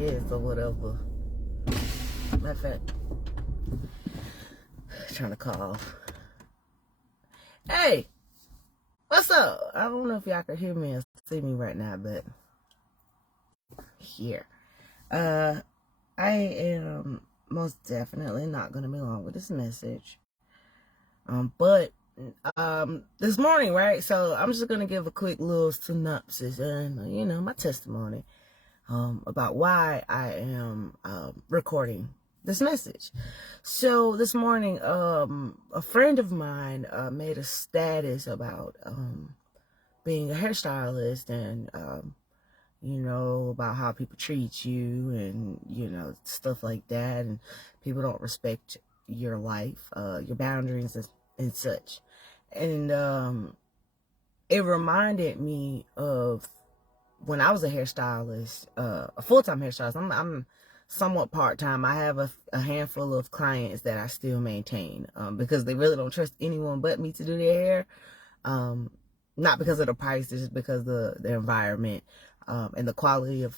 is or whatever. Matter of fact, trying to call. Hey, what's up? I don't know if y'all can hear me or see me right now, but here. I am most definitely not going to be long with this message. But this morning, right? So I'm just going to give a quick little synopsis and, my testimony about why I am recording this message. So this morning, a friend of mine made a status about being a hairstylist and, about how people treat you and, stuff like that. And people don't respect your life, your boundaries and such. And it reminded me of when I was a hairstylist, a full-time hairstylist. I'm somewhat part-time. I have a handful of clients that I still maintain because they really don't trust anyone but me to do their hair. Not because of the price, it's just because of the environment and the quality of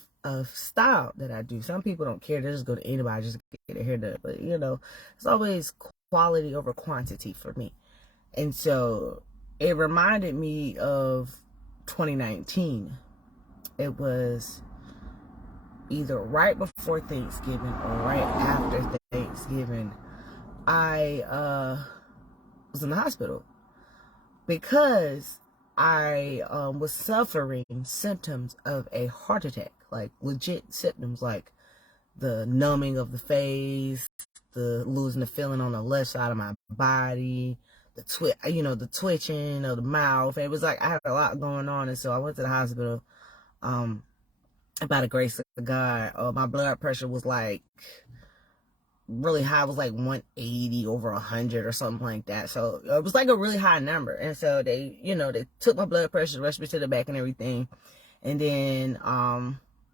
style that I do. Some people don't care. They just go to anybody just to get their hair done. But, it's always quality over quantity for me. And so it reminded me of 2019. It was either right before Thanksgiving or right after Thanksgiving. I was in the hospital because I was suffering symptoms of a heart attack, like legit symptoms, like the numbing of the face, the losing the feeling on the left side of my body, the twitching of the mouth. It was like I had a lot going on, and so I went to the hospital. By the grace of God, my blood pressure was like really high. It was like 180 over 100 or something like that. So it was like a really high number. And so they took my blood pressure, rushed me to the back and everything. And then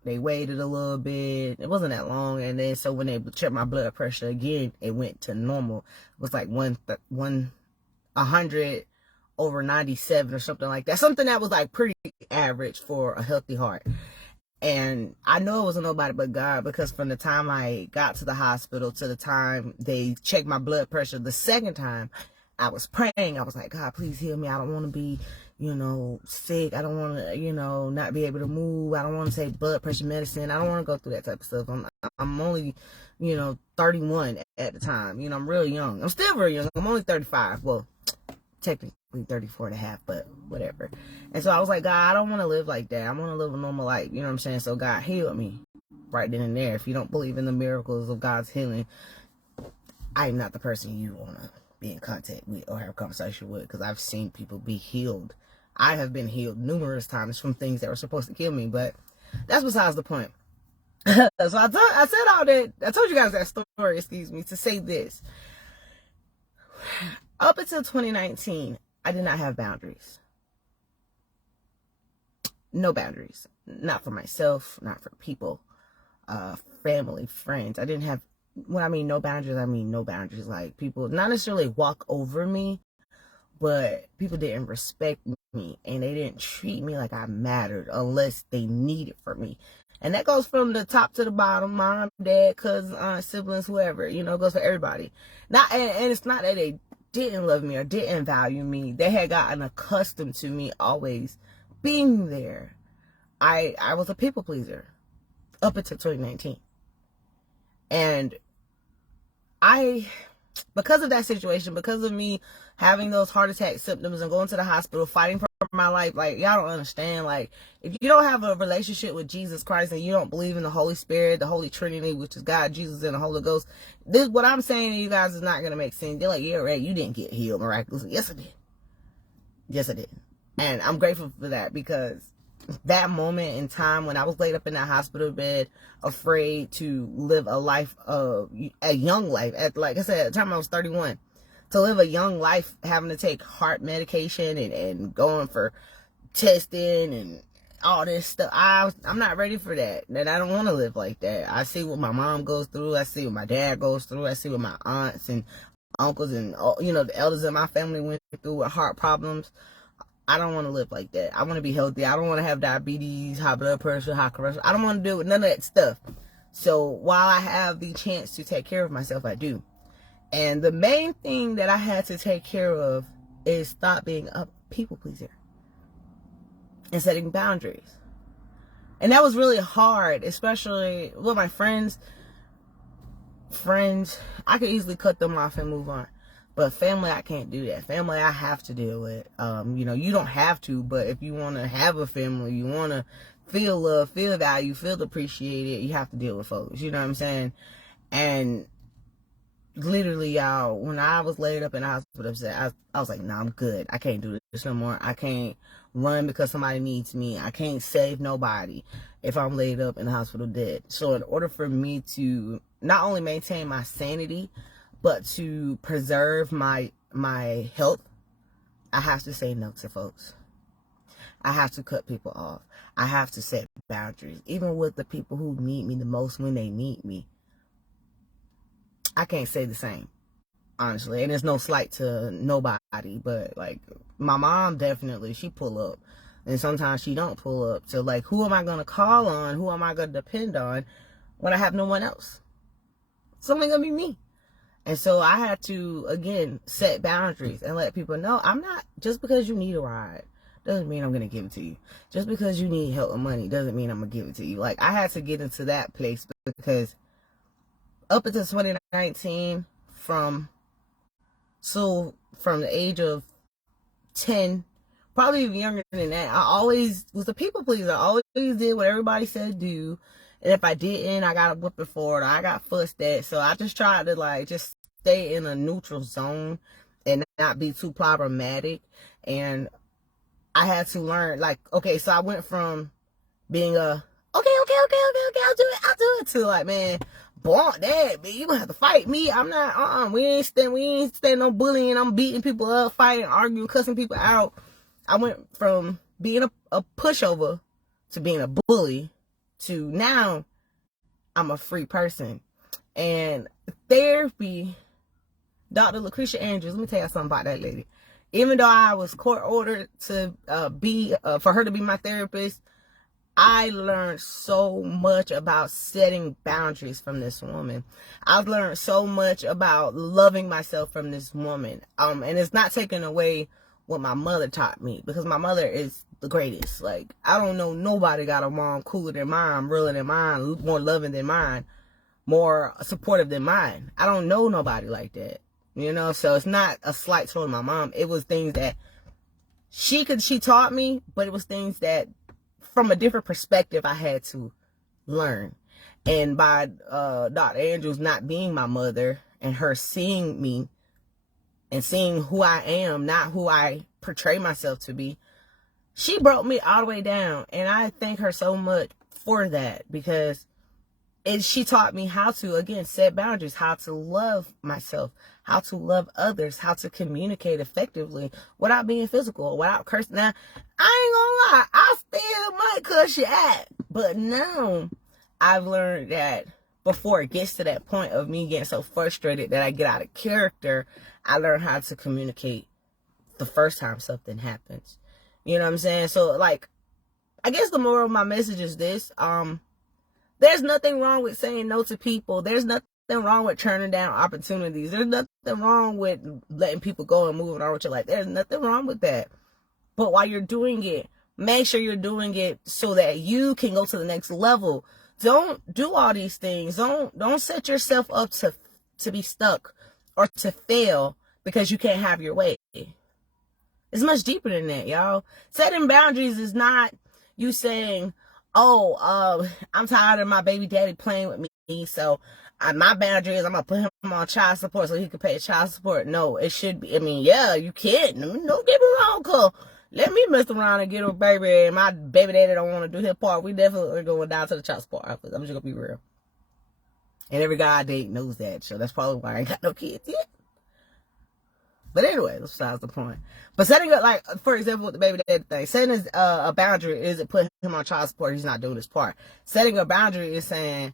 they waited a little bit. It wasn't that long. And then so when they checked my blood pressure again, it went to normal. It was like 100 over 97 or something like that. Something that was like pretty average for a healthy heart. And I know it wasn't nobody but God, because from the time I got to the hospital to the time they checked my blood pressure the second time, I was praying. I was like, God, please heal me. I don't want to be, sick. I don't want to, not be able to move. I don't want to take blood pressure medicine. I don't want to go through that type of stuff. I'm only, 31 at the time. I'm real young. I'm still very young. I'm only 35. Well, technically 34 and a half, but whatever. And so I was like, God, I don't want to live like that. I want to live a normal life. You know what I'm saying? So God healed me right then and there. If you don't believe in the miracles of God's healing, I'm not the person you want to be in contact with or have a conversation with, because I've seen people be healed. I have been healed numerous times from things that were supposed to kill me, but that's besides the point. So I said all that. I told you guys that story, to say this. Up until 2019, I did not have boundaries. No boundaries. Not for myself, not for people, family, friends. I didn't have, when I mean no boundaries, I mean no boundaries. Like, people not necessarily walk over me, but people didn't respect me and they didn't treat me like I mattered unless they needed for me. And that goes from the top to the bottom: mom, dad, cousins, aunts, siblings, whoever, it goes for everybody. And it's not that they didn't love me or didn't value me. They had gotten accustomed to me always being there. I was a people pleaser up until 2019. And because of that situation, because of me having those heart attack symptoms and going to the hospital, fighting for my life, like, y'all don't understand. Like, if you don't have a relationship with Jesus Christ and you don't believe in the Holy Spirit, the Holy Trinity, which is God, Jesus, and the Holy Ghost, this, what I'm saying to you guys, is not going to make sense. They're like, yeah, right, you didn't get healed miraculously. Yes, I did. Yes, I did. And I'm grateful for that, because that moment in time when I was laid up in that hospital bed, afraid to live a life of a young life, like I said, at the time I was 31, to live a young life, having to take heart medication and going for testing and all this stuff. I'm not ready for that. And I don't want to live like that. I see what my mom goes through. I see what my dad goes through. I see what my aunts and uncles and the elders in my family went through with heart problems. I don't want to live like that. I want to be healthy. I don't want to have diabetes, high blood pressure, high cholesterol. I don't want to deal with none of that stuff. So while I have the chance to take care of myself, I do. And the main thing that I had to take care of is stop being a people pleaser and setting boundaries. And that was really hard, especially with my friends. I could easily cut them off and move on. But family, I can't do that. Family, I have to deal with. You don't have to, but if you want to have a family, you want to feel love, feel value, feel appreciated, you have to deal with folks. You know what I'm saying? And literally, y'all, when I was laid up in the hospital, I was like, nah, I'm good. I can't do this no more. I can't run because somebody needs me. I can't save nobody if I'm laid up in the hospital dead. So in order for me to not only maintain my sanity, but to preserve my health, I have to say no to folks. I have to cut people off. I have to set boundaries. Even with the people who need me the most when they need me. I can't say the same, honestly. And there's no slight to nobody, but like my mom definitely, she pull up. And sometimes she don't pull up. So like, who am I going to call on? Who am I going to depend on when I have no one else? It's only going to be me. And so I had to, again, set boundaries and let people know I'm not, just because you need a ride doesn't mean I'm going to give it to you. Just because you need help with money doesn't mean I'm going to give it to you. Like, I had to get into that place because up until 2019, from the age of 10, probably even younger than that, I always was a people pleaser. I always did what everybody said do. And if I didn't, I got a whipping for it, or I got fussed at. So I just tried to like just stay in a neutral zone and not be too problematic. And I had to learn, like, okay, so I went from being a okay, I'll do it to like, man, boy, that, man, you gonna have to fight me. I'm not, we ain't stand no bullying. I'm beating people up, fighting, arguing, cussing people out. I went from being a pushover to being a bully to now I'm a free person. And therapy, Dr. Lucretia Andrews, let me tell you something about that lady. Even though I was court ordered to for her to be my therapist, I learned so much about setting boundaries from this woman. I've learned so much about loving myself from this woman. And it's not taking away what my mother taught me, because my mother is the greatest. Like, I don't know nobody got a mom cooler than mine, realer than mine, more loving than mine, more supportive than mine. I don't know nobody like that. You know, so it's not a slight toward my mom. It was things that she taught me, but it was things that from a different perspective I had to learn. And by Dr. Andrews not being my mother and her seeing me and seeing who I am, not who I portray myself to be, she brought me all the way down. And I thank her so much for that, because she taught me how to, again, set boundaries, how to love myself, how to love others, how to communicate effectively without being physical, without cursing. Now, I ain't gonna lie, I still might cuss you out, but now I've learned that before it gets to that point of me getting so frustrated that I get out of character, I learned how to communicate the first time something happens. You know what I'm saying? So, like, I guess the moral of my message is this. There's nothing wrong with saying no to people. There's nothing wrong with turning down opportunities. There's nothing wrong with letting people go and moving on with your life. There's nothing wrong with that. But while you're doing it, make sure you're doing it so that you can go to the next level. Don't do all these things. Don't set yourself up to be stuck or to fail because you can't have your way. It's much deeper than that, y'all. Setting boundaries is not you saying, I'm tired of my baby daddy playing with me, so my boundary is I'm going to put him on child support so he can pay child support. No, it should be, yeah, you can. Don't get me wrong, cause let me mess around and get a baby and my baby daddy don't want to do his part. We definitely are going down to the child support office. I'm just going to be real. And every guy I date knows that, so that's probably why I ain't got no kids yet. But anyway, that's besides the point. But setting up, like, for example, with the baby daddy thing, setting a boundary isn't putting him on child support. He's not doing his part. Setting a boundary is saying,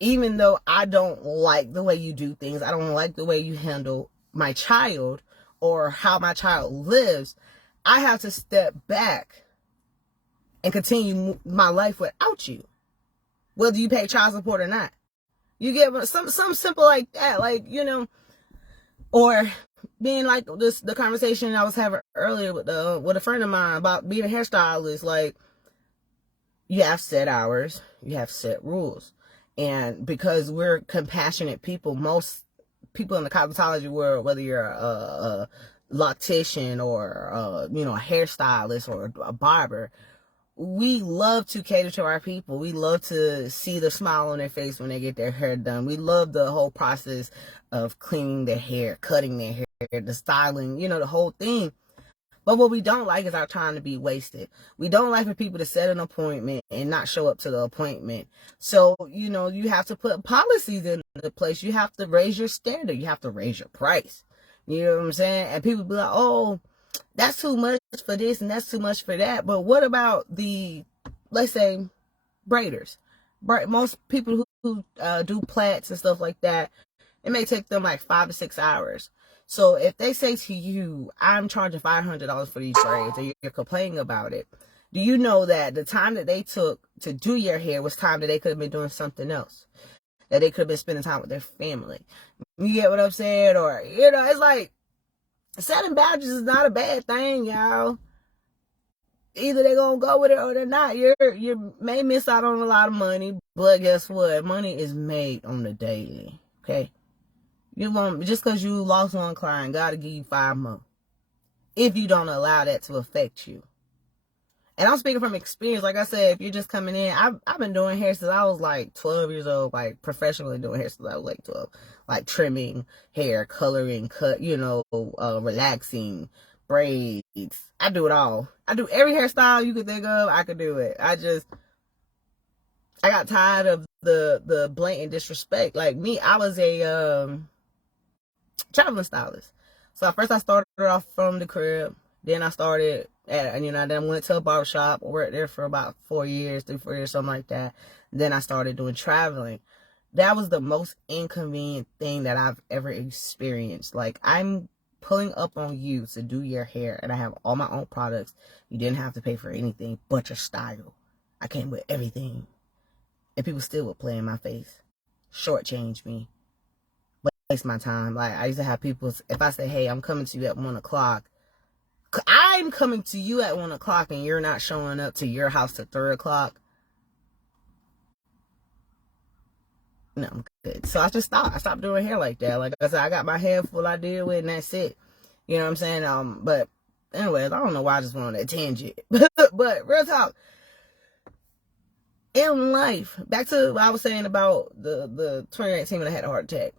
even though I don't like the way you do things, I don't like the way you handle my child or how my child lives, I have to step back and continue my life without you. whether you pay child support or not. You get some simple like that, like, you know, or being like the conversation I was having earlier with a friend of mine about being a hairstylist. Like, you have set hours, you have set rules, and because we're compassionate people, most people in the cosmetology world, whether you're a loctician or you know, a hairstylist or a barber, we love to cater to our people. We love to see the smile on their face when they get their hair done. We love the whole process of cleaning their hair, cutting their hair, the styling, you know, the whole thing. But what we don't like is our time to be wasted. We don't like for people to set an appointment and not show up to the appointment. So, you know, you have to put policies into place. You have to raise your standard. You have to raise your price. You know what I'm saying? And people be like, oh, that's too much for this and that's too much for that. But what about the, let's say, braiders? Most people who do plaits and stuff like that, it may take them like 5 to 6 hours. So if they say to you, I'm charging $500 for these braids, and you're complaining about it, do you know that the time that they took to do your hair was time that they could have been doing something else? That they could have been spending time with their family. You get what I'm saying? Or, you know, it's like, setting boundaries is not a bad thing, y'all. Either they're gonna go with it or they're not. You may miss out on a lot of money, but guess what? Money is made on the daily. Okay, you won't, just because you lost one client, gotta give you 5 more. If you don't allow that to affect you. And I'm speaking from experience. Like I said, if you're just coming in, I've been doing hair since I was like 12 years old, like professionally doing hair since I was like 12. Like trimming hair, coloring, cut, you know, relaxing, braids. I do it all. I do every hairstyle you could think of, I could do it. I got tired of the blatant disrespect. Like me, I was a traveling stylist. So at first I started off from the crib. Then I started at, you know, then I went to a barbershop. I worked there for about 4 years, 3-4 years, something like that. Then I started doing traveling. That was the most inconvenient thing that I've ever experienced. Like, I'm pulling up on you to do your hair, and I have all my own products. You didn't have to pay for anything but your style. I came with everything. And people still would play in my face, shortchange me, waste my time. Like, I used to have people, if I say, hey, I'm coming to you at 1 o'clock, I'm coming to you at 1 o'clock and you're not showing up to your house at 3 o'clock. No, I'm good. So I just stopped. I stopped doing hair like that. Like I said, I got my handful I deal with and that's it. You know what I'm saying? But anyways, I don't know why I just went on that tangent. But real talk. In life, back to what I was saying about the 2019 when I had a heart attack.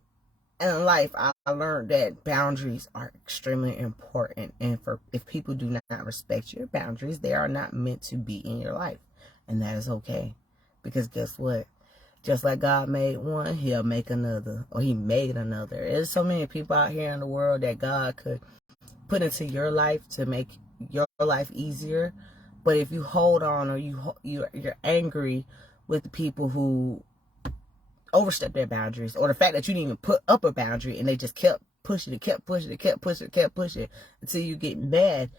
In life, I learned that boundaries are extremely important. And if people do not respect your boundaries, they are not meant to be in your life. And that is okay. Because guess what? Just like God made one, he'll make another. Or he made another. There's so many people out here in the world that God could put into your life to make your life easier. But if you hold on or you're angry with the people who overstep their boundaries, or the fact that you didn't even put up a boundary and they just kept pushing it until you get mad,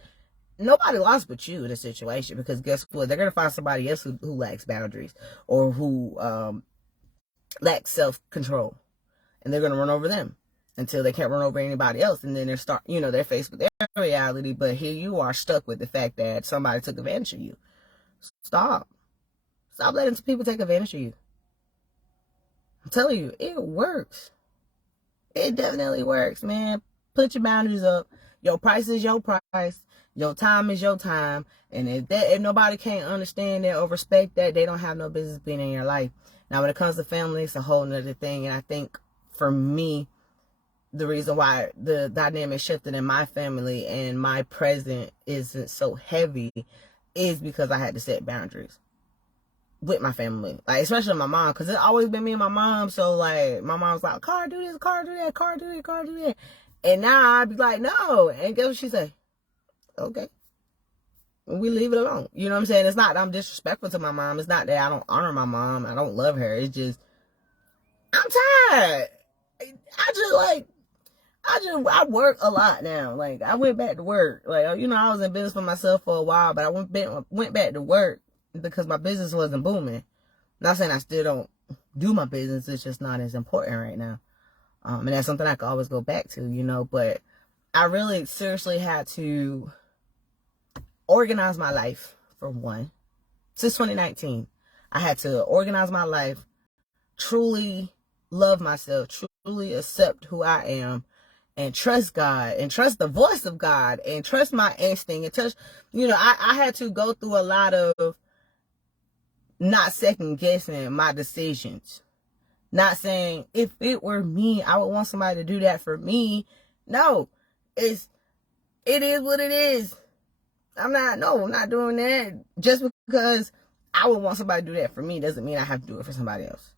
nobody lost but you in a situation. Because guess what? They're going to find somebody else who lacks boundaries or who lacks self-control, and they're going to run over them until they can't run over anybody else. And then they're faced with their reality. But here you are stuck with the fact that somebody took advantage of you. Stop letting people take advantage of you. I'm telling you, it works. It definitely works, man. Put your boundaries up. Your price is your price. Your time is your time. And if nobody can't understand that or respect that, they don't have no business being in your life. Now, when it comes to family, it's a whole nother thing. And I think for me, the reason why the dynamic shifted in my family and my present isn't so heavy is because I had to set boundaries with my family, like especially my mom, because it's always been me and my mom. So like my mom's like, car do this, car do that, car do it, car do that, and now I'd be like, no. And guess what she say? Okay, we leave it alone. You know what I'm saying? It's not that I'm disrespectful to my mom. It's not that I don't honor my mom. I don't love her. It's just I'm tired. I work a lot now. Like I went back to work. Like, you know, I was in business for myself for a while, but I went back to work because my business wasn't booming. Not saying I still don't do my business, it's just not as important right now. And that's something I can always go back to, you know, but I really seriously had to organize my life, for one. Since 2019, I had to organize my life, truly love myself, truly accept who I am, and trust God, and trust the voice of God, and trust my instinct, and trust, you know, I had to go through a lot of not second guessing my decisions. Not saying if it were me, I would want somebody to do that for me. No, it is what it is. I'm not doing that. Just because I would want somebody to do that for me doesn't mean I have to do it for somebody else.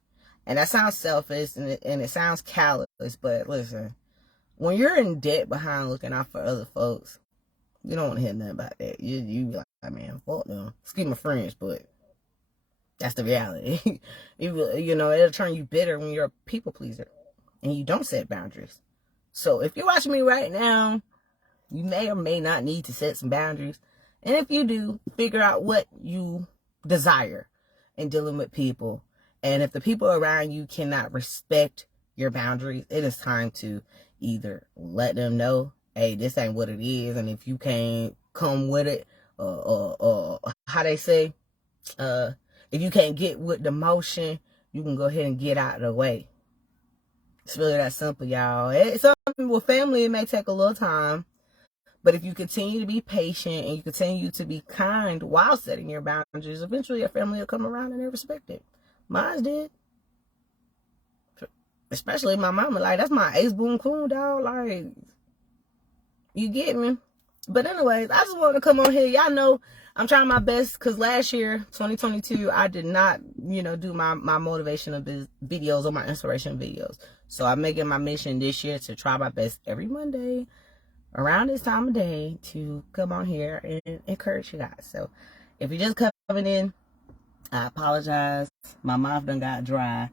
And that sounds selfish and it sounds callous, but listen, when you're in debt behind looking out for other folks, you don't want to hear nothing about that. You be like, man, fuck them. Excuse my French, but that's the reality. You know, it'll turn you bitter when you're a people pleaser and you don't set boundaries. So if you're watching me right now, you may or may not need to set some boundaries. And if you do, figure out what you desire in dealing with people. And if the people around you cannot respect your boundaries, it is time to either let them know, hey, this ain't what it is. And if you can't come with it, or how they say, if you can't get with the motion, you can go ahead and get out of the way. It's really that simple, y'all. Something with family, it may take a little time. But if you continue to be patient and you continue to be kind while setting your boundaries, eventually your family will come around and they respect it. Mine did. Especially my mama. Like, that's my ace boom coon, dog. Like, you get me? But anyways, I just wanted to come on here. Y'all know I'm trying my best because last year, 2022, I did not, you know, do my motivational videos or my inspiration videos. So I'm making my mission this year to try my best every Monday around this time of day to come on here and encourage you guys. So if you're just coming in, I apologize. My mouth done got dry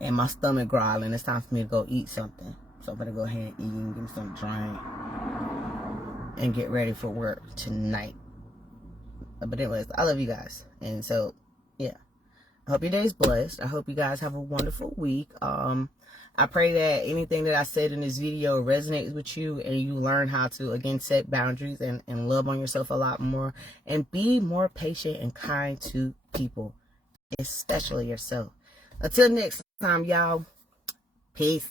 and my stomach growling. It's time for me to go eat something. So I'm gonna go ahead and eat and get me some drink and get ready for work tonight. But anyways, I love you guys. And so, yeah. I hope your day is blessed. I hope you guys have a wonderful week. I pray that anything that I said in this video resonates with you and you learn how to, again, set boundaries and love on yourself a lot more and be more patient and kind to people, especially yourself. Until next time, y'all. Peace.